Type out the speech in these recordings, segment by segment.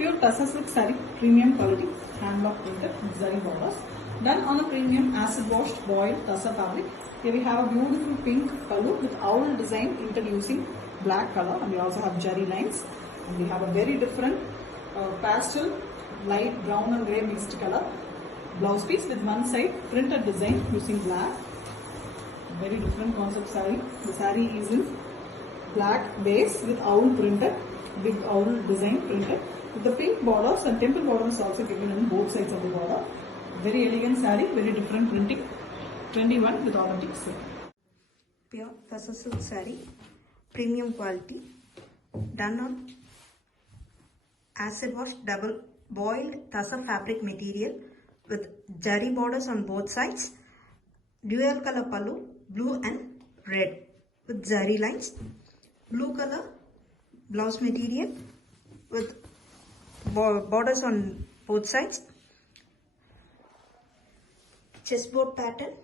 Pure tussar silk saree, premium quality, hand block printed, zari borders. Done on a premium acid washed boiled tussar fabric. Here we have a beautiful pink pallu with owl design introducing black color, and we also have jari lines. And we have a very different pastel, light brown and grey mixed color blouse piece with one side printed design using black. Very different concept saree. The saree is in black base with owl printed, big owl design printed. With the pink borders and temple borders also given on both sides of the border. Very elegant saree, very different printing. Trendy one with authentic silk. Pure tussar silk saree, premium quality, done on acid wash double boiled tussar fabric material with jari borders on both sides, dual color pallu, blue and red with jari lines, blue color blouse material with borders on both sides, chessboard pattern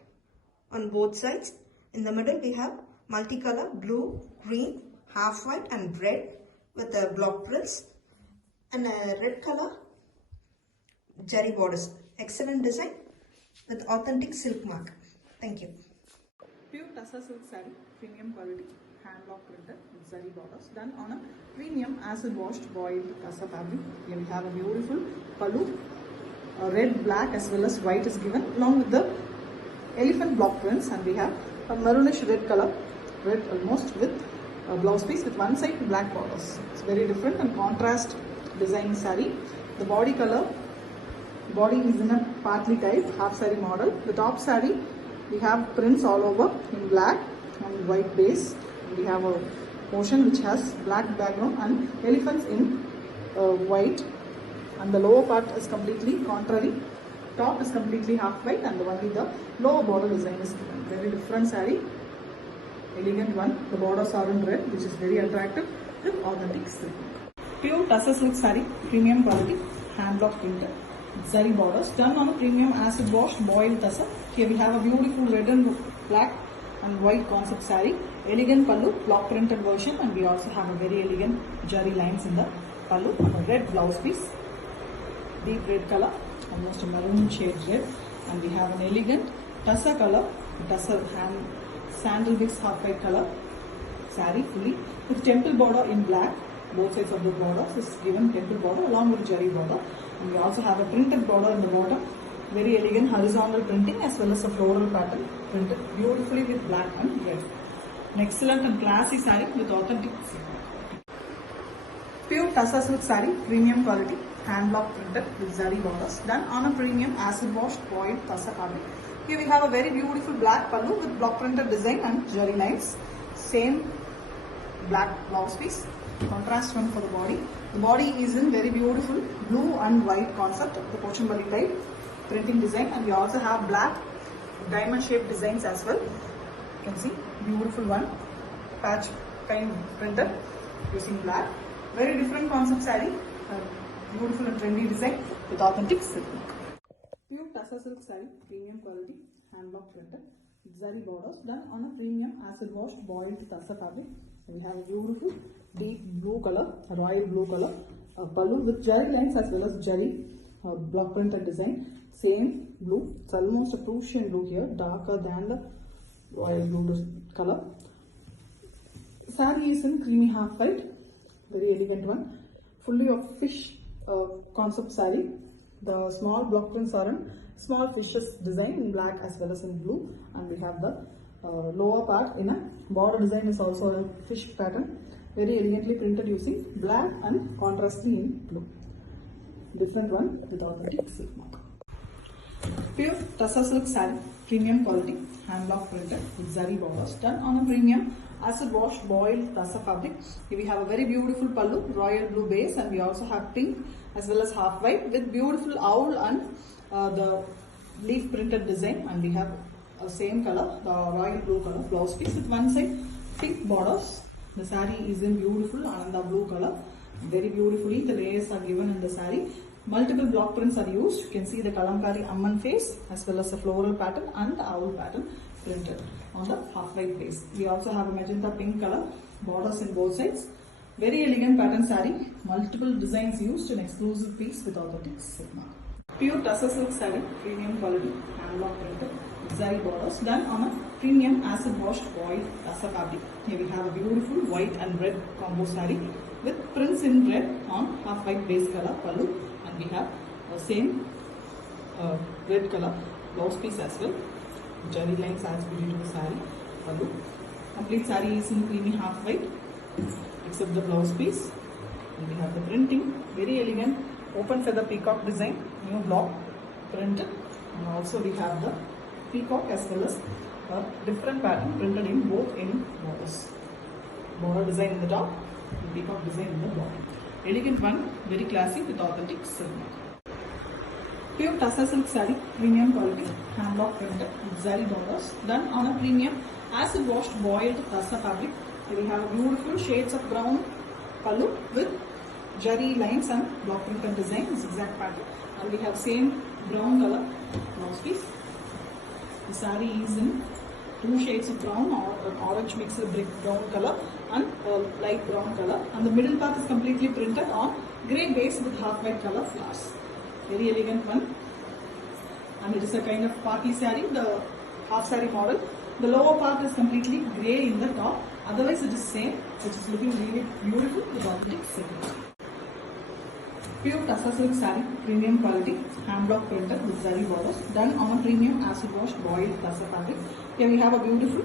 on both sides. In the middle we have multicolor blue, green, half white and red with the block prints and a red color jari borders. Excellent design with authentic silk mark. Thank you. Pure tussar silk saree, premium quality, hand block printed with zari borders. Done on a premium acid washed boiled tussar fabric. Here we have a beautiful pallu, red, black as well as white is given along with the elephant block prints, and we have a maroonish red color, red almost with a blouse piece with one side black borders. It's very different and contrast design saree. The body color, body is in a partly type half saree model. The top saree we have prints all over in black and white base. We have a portion which has black background and elephants in white, and the lower part is completely contrary. Top is completely half white and only the lower border design is given. Very different saree, elegant one. The borders are in red, which is very attractive with authentic silk. Pure tussar silk saree, premium quality, hand block printed, zari borders. Done on a premium acid washed boiled tussar. Here we have a beautiful red and black and white concept saree, elegant pallu, block printed version, and we also have a very elegant jari lines in the pallu, a red blouse piece, deep red color, almost a maroon shade red, and we have an elegant tussar color, tussar hand sandal mix half white color saree fully with temple border in black. Both sides of the border is given temple border along with jari border, and we also have a printed border in the bottom. Very elegant horizontal printing as well as a floral pattern printed beautifully with black and red. An excellent and classy saree with authentic silk. Pure tussar silk saree, premium quality, hand block printed with zari borders. Done on a premium acid washed boiled tussar fabric. Here we have a very beautiful black pallu with block printed design and jari lines. Same black blouse piece. Contrast one for the body. The body is in very beautiful blue and white concept, the Pochambali type printing design, and we also have black diamond shaped designs as well. You can see beautiful one, patch kind printed using black. Very different concept saree, beautiful and trendy design with authentic silk. Pure tussar silk saree, premium quality, hand block printed, zari borders. Done on a premium acid washed boiled tussar fabric. We have a beautiful deep blue color, a royal blue color, pallu with jari lines as well as jari block printed design. Same blue, it's almost a Prussian blue here, darker than the royal blue color. Saree is in creamy half white, very elegant one, fully of fish concept saree. The small block prints are in small fishes design in black as well as in blue, and we have the lower part in a border design is also a fish pattern, very elegantly printed using black and contrastly in blue. Different one with authentic silk mark. Pure tussar silk saree, premium quality, hand block printed with zari borders. Done on a premium acid washed boiled tussar fabric. Here we have a very beautiful pallu, royal blue base, and we also have pink as well as half white with beautiful owl and the leaf printed design, and we have same color, the royal blue color blouse piece with one side pink borders. The saree is in beautiful Ananda blue color. Very beautifully the layers are given in the saree. Multiple block prints are used. You can see the Kalamkari Amman face as well as the floral pattern and the owl pattern printed on the half white base. We also have a magenta pink color borders in both sides. Very elegant pattern saree, multiple designs used, an exclusive piece with authentic silk mark. Pure tussar silk saree, premium quality, handlock printed, zari borders, done on a premium acid washed voile tussar fabric. Here we have a beautiful white and red combo saree with prints in red on half white base color pallu, and we have the same red color blouse piece as well. Jari lines adds beauty to the saree pallu. Complete saree is in creamy half white except the blouse piece. And we have the printing, very elegant open feather peacock design, new block printed, and also we have the peacock as well as a different pattern printed in both in borders. Border design in the top and peacock design in the bottom. Elegant one, very classy with authentic silk mark. Pure tussar silk saree, premium quality, handlock printed, zari borders, done on a premium acid washed boiled tussar fabric. Here we have a beautiful shades of brown pallu with jari lines and block printed design, zigzag pattern, and we have same brown color blouse piece. The saree is in two shades of brown or orange mixed with brick brown color and light brown color, and the middle part is completely printed on grey base with half white color flowers. Very elegant one, and it is a kind of party saree, the half saree model. The lower part is completely grey in the top, otherwise it is same, which is looking really beautiful with authentic silk. Pure tussar silk saree, premium quality, hand block printed with zari borders, done on a premium acid washed boiled tussar fabric. Here we have a beautiful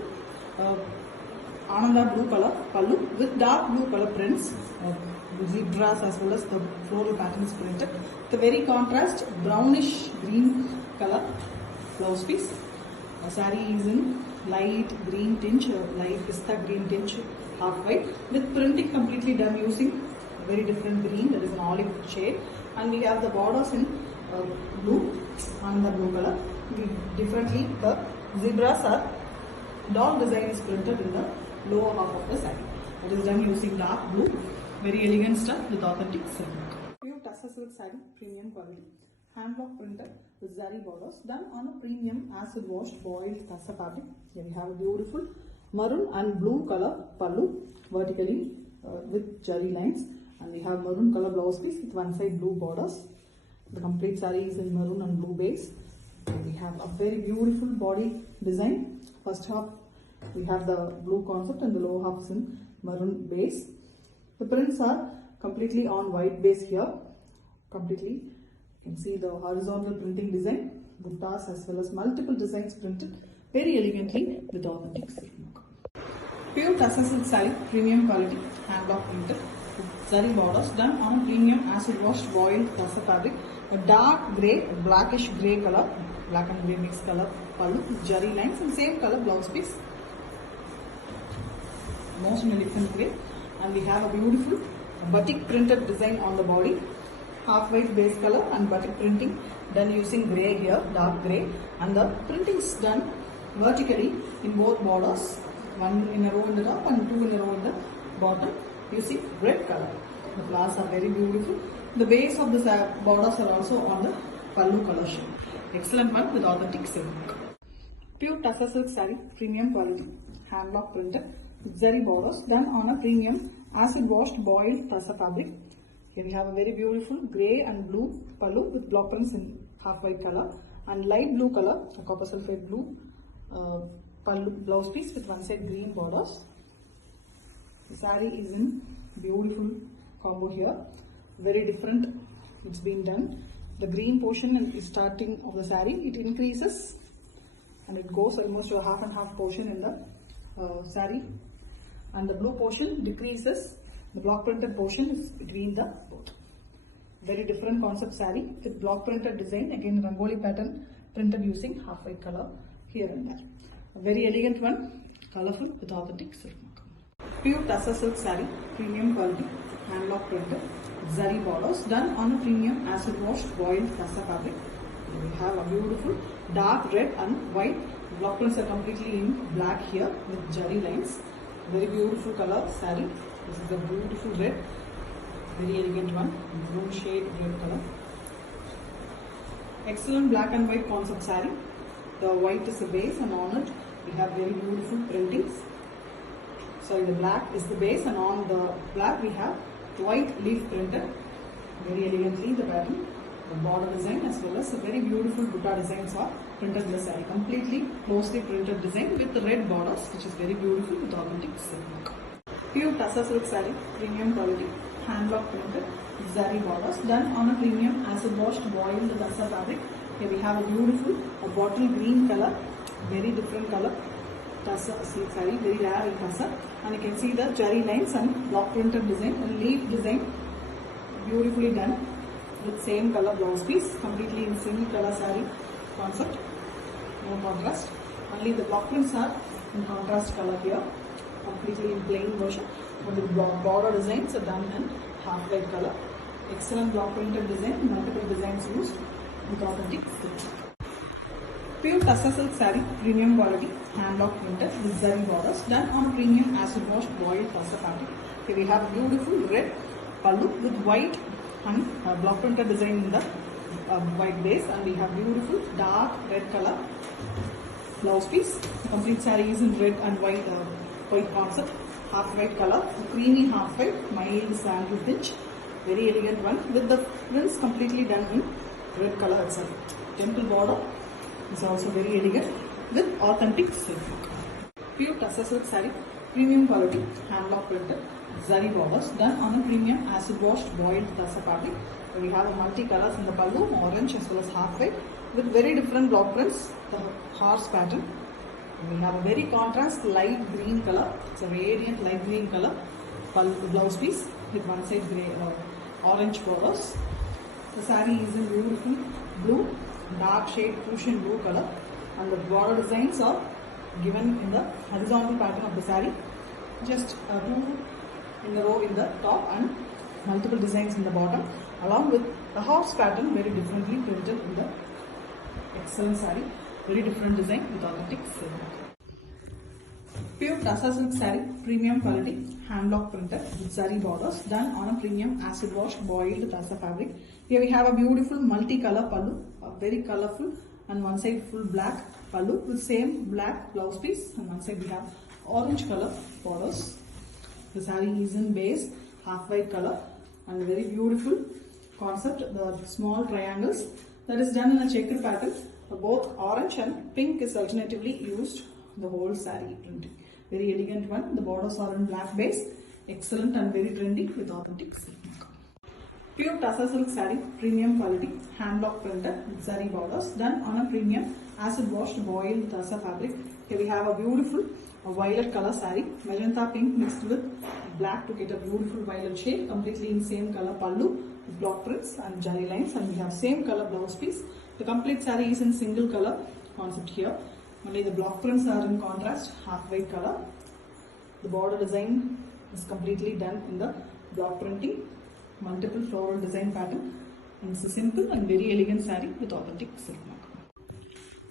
Ananda blue color pallu with dark blue color prints, zebras as well as the floral patterns printed. The very contrast brownish green color blouse piece. The saree is in light green tinge, light pista green tinge, half white, with printing completely done using very different green, that is an olive shade, and we have the borders in blue and the blue color. Differently, the zebras are dog design is printed in the lower half of the saree. It is done using dark blue, very elegant stuff with authentic silk. Pure tussar silk saree, premium quality, hand block printed with zari borders, done on a premium acid washed boiled tussar fabric. Here we have a beautiful maroon and blue color pallu vertically with jari lines, and we have maroon color blouse piece with one side blue borders. The complete saree is in maroon and blue base. And we have a very beautiful body design. First half we have the blue concept and the lower half is in maroon base. The prints are completely on white base here. Completely, you can see the horizontal printing design, buttas as well as multiple designs printed very elegantly with authentic silk mark. Pure tussar silk saree, premium quality, hand block printed, zari borders, done on a premium acid washed boiled tussar fabric. A dark grey, blackish grey color, black and grey mixed color pallu with jari lines and same color blouse piece. Most in a different way, and we have a beautiful batik printed design on the body, half white base color and batik printing done using grey here, dark grey, and the printing is done vertically in both borders, one in a row in the top and two in a row in the bottom using red color. The flowers are very beautiful. The base of the borders are also on the pallu color shade. Excellent one with authentic silk. Pure tussar silk saree, premium quality, hand block printed with zari borders, done on a premium acid washed boiled tussar fabric. Here we have a very beautiful grey and blue pallu with block prints in half white color and light blue color, a copper sulphate blue pallu blouse piece with one side green borders. The saree is in beautiful combo here, very different. It's been done. The green portion is starting of the saree, it increases and it goes almost to a half and half portion in the saree, and the blue portion decreases. The block printed portion is between the both. Very different concept saree with block printed design, again rangoli pattern printed using half white color here and there. A very elegant one, colorful with authentic silk mark. Pure tussar silk saree, premium quality, hand block printed, zari borders, done on a premium acid washed boiled tussar fabric. We have a beautiful dark red and white. Block prints are completely in black here with jari lines. Very beautiful color saree. This is a beautiful red, very elegant one, blue shade red color. Excellent black and white concept saree. The white is a base and on it we have very beautiful printings. sorry, the black is the base, and on the black we have white leaf printed very elegantly the pattern, the border design as well as a very beautiful butta designs are printed in the saree. Completely closely printed design with the red borders, which is very beautiful with authentic silk. Pure tussar silk saree, premium quality, hand block printed, zari borders done on a premium acid washed boiled tussar fabric. Here we have a beautiful bottle green color, very different color tussar silk saree, very rare in tussar, and you can see the jari lines and block printed design and leaf design beautifully done with same color blouse piece, completely in single color saree concept, no contrast. Only the block prints are in contrast color here, completely in plain version, but the border designs are done in half white color. Excellent block printed design, multiple designs used with authentic silk. Pure tussar silk saree, premium quality, hand block printed with zari borders done on premium acid wash boiled tussar fabric. Here we have a beautiful red pallu with white and block printed design in the white base, and we have beautiful dark red color blouse piece. The complete saree is in red and white concept, half white color, creamy half white, mild sandal pinch, very elegant one with the prints completely done in red color itself. Temple border is also very elegant with authentic silk. Pure tussar silk saree, premium quality, hand block printed, zari borders done on a premium acid washed boiled tussar fabric. We have a multi colors in the pallu, orange as well as half white with very different block prints, the horse pattern. We have a very contrast light green color, it's a radiant light green color pallu blouse piece with one side grey orange borders. The saree is in beautiful blue, dark shade cushion blue color, and the border designs are given in the horizontal pattern of the saree, just two in a row in the top and multiple designs in the bottom, along with the horse pattern very differently printed in the excellent saree, very different design with authentic silk. Pure tussar silk saree, premium quality, hand block printed with zari borders done on a premium acid wash boiled tussar fabric. Here we have a beautiful multi-color pallu, very colorful, and one side full black pallu with same black blouse piece, and one side we have orange color borders. The saree is in base, half white color, and very beautiful concept. The small triangles that is done in a checkered pattern. Both orange and pink is alternatively used the whole saree printing. Very elegant one. The borders are in black base. Excellent and very trendy with authentic silk. Pure tussar silk saree, premium quality, hand block printed with zari borders done on a premium acid washed boiled tussar fabric. Here we have a beautiful violet color saree, magenta pink mixed with black to get a beautiful violet shade, completely in same color pallu with block prints and jari lines, and we have same color blouse piece. The complete saree is in single color concept here. Only the block prints are in contrast, half white color. The border design is completely done in the block printing, multiple floral design pattern, and it's a simple and very elegant saree with authentic silk mark.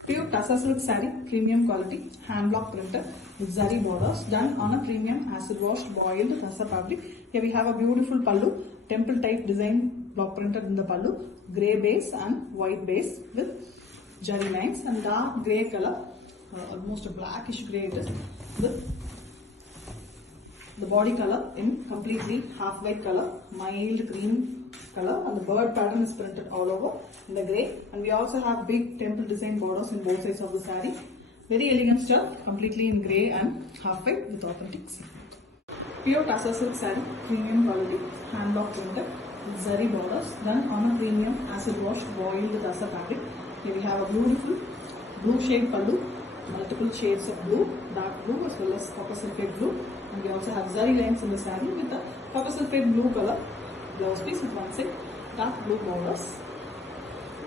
Pure tussar silk saree, premium quality, hand block printed with zari borders done on a premium acid washed boiled tussar fabric. Here we have a beautiful pallu, temple type design block printed in the pallu, grey base and white base with jari lines, and dark grey color, almost a blackish grey it is, with the body color in completely half white color, mild green color, and the bird pattern is printed all over in the grey, and we also have big temple design borders in both sides of the saree. Very elegant stuff, completely in grey and half white with authentic silk. Pure tussar silk saree, premium quality, hand block printed with zari borders done on a premium acid wash boiled tussar fabric. Here we have a beautiful blue shade pallu, multiple shades of blue, dark blue as well as copper sulphate blue, and we also have zari lines in the saree with the copper sulphate blue color blouse piece with one side dark blue borders.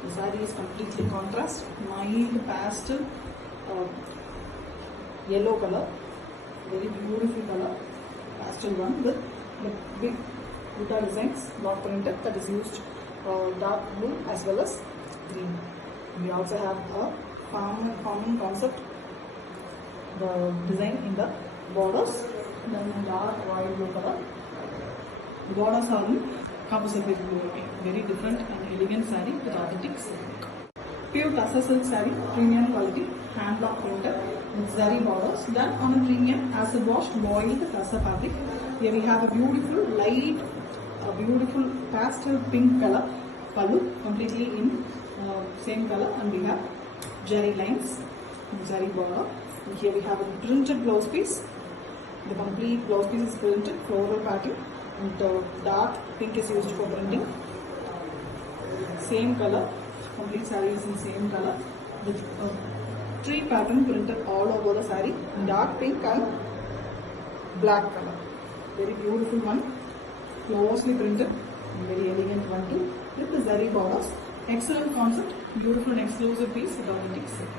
The saree is completely contrast, mild pastel yellow color, very beautiful color, pastel one with the big butta designs block printed that is used dark blue as well as green. We also have a common concept, the design in the borders, then in dark royal blue color. The borders are in copper sulphate blue, very different and elegant saree with authentic silk. Pure Tussar silk saree, premium quality, hand block printed with zari borders, done on a premium acid wash boiled Tussar fabric. Here we have a beautiful light, beautiful pastel pink color pallu, completely in same color, and we have zari lines, zari border. And here we have a printed blouse piece. The complete blouse piece is printed floral pattern, and dark pink is used for printing. Same color, complete saree is in same color. The tree pattern printed all over the saree, dark pink and black color. Very beautiful one, closely printed, very elegant one too, with the zari borders. Excellent concept, beautiful and exclusive piece with authentic silk.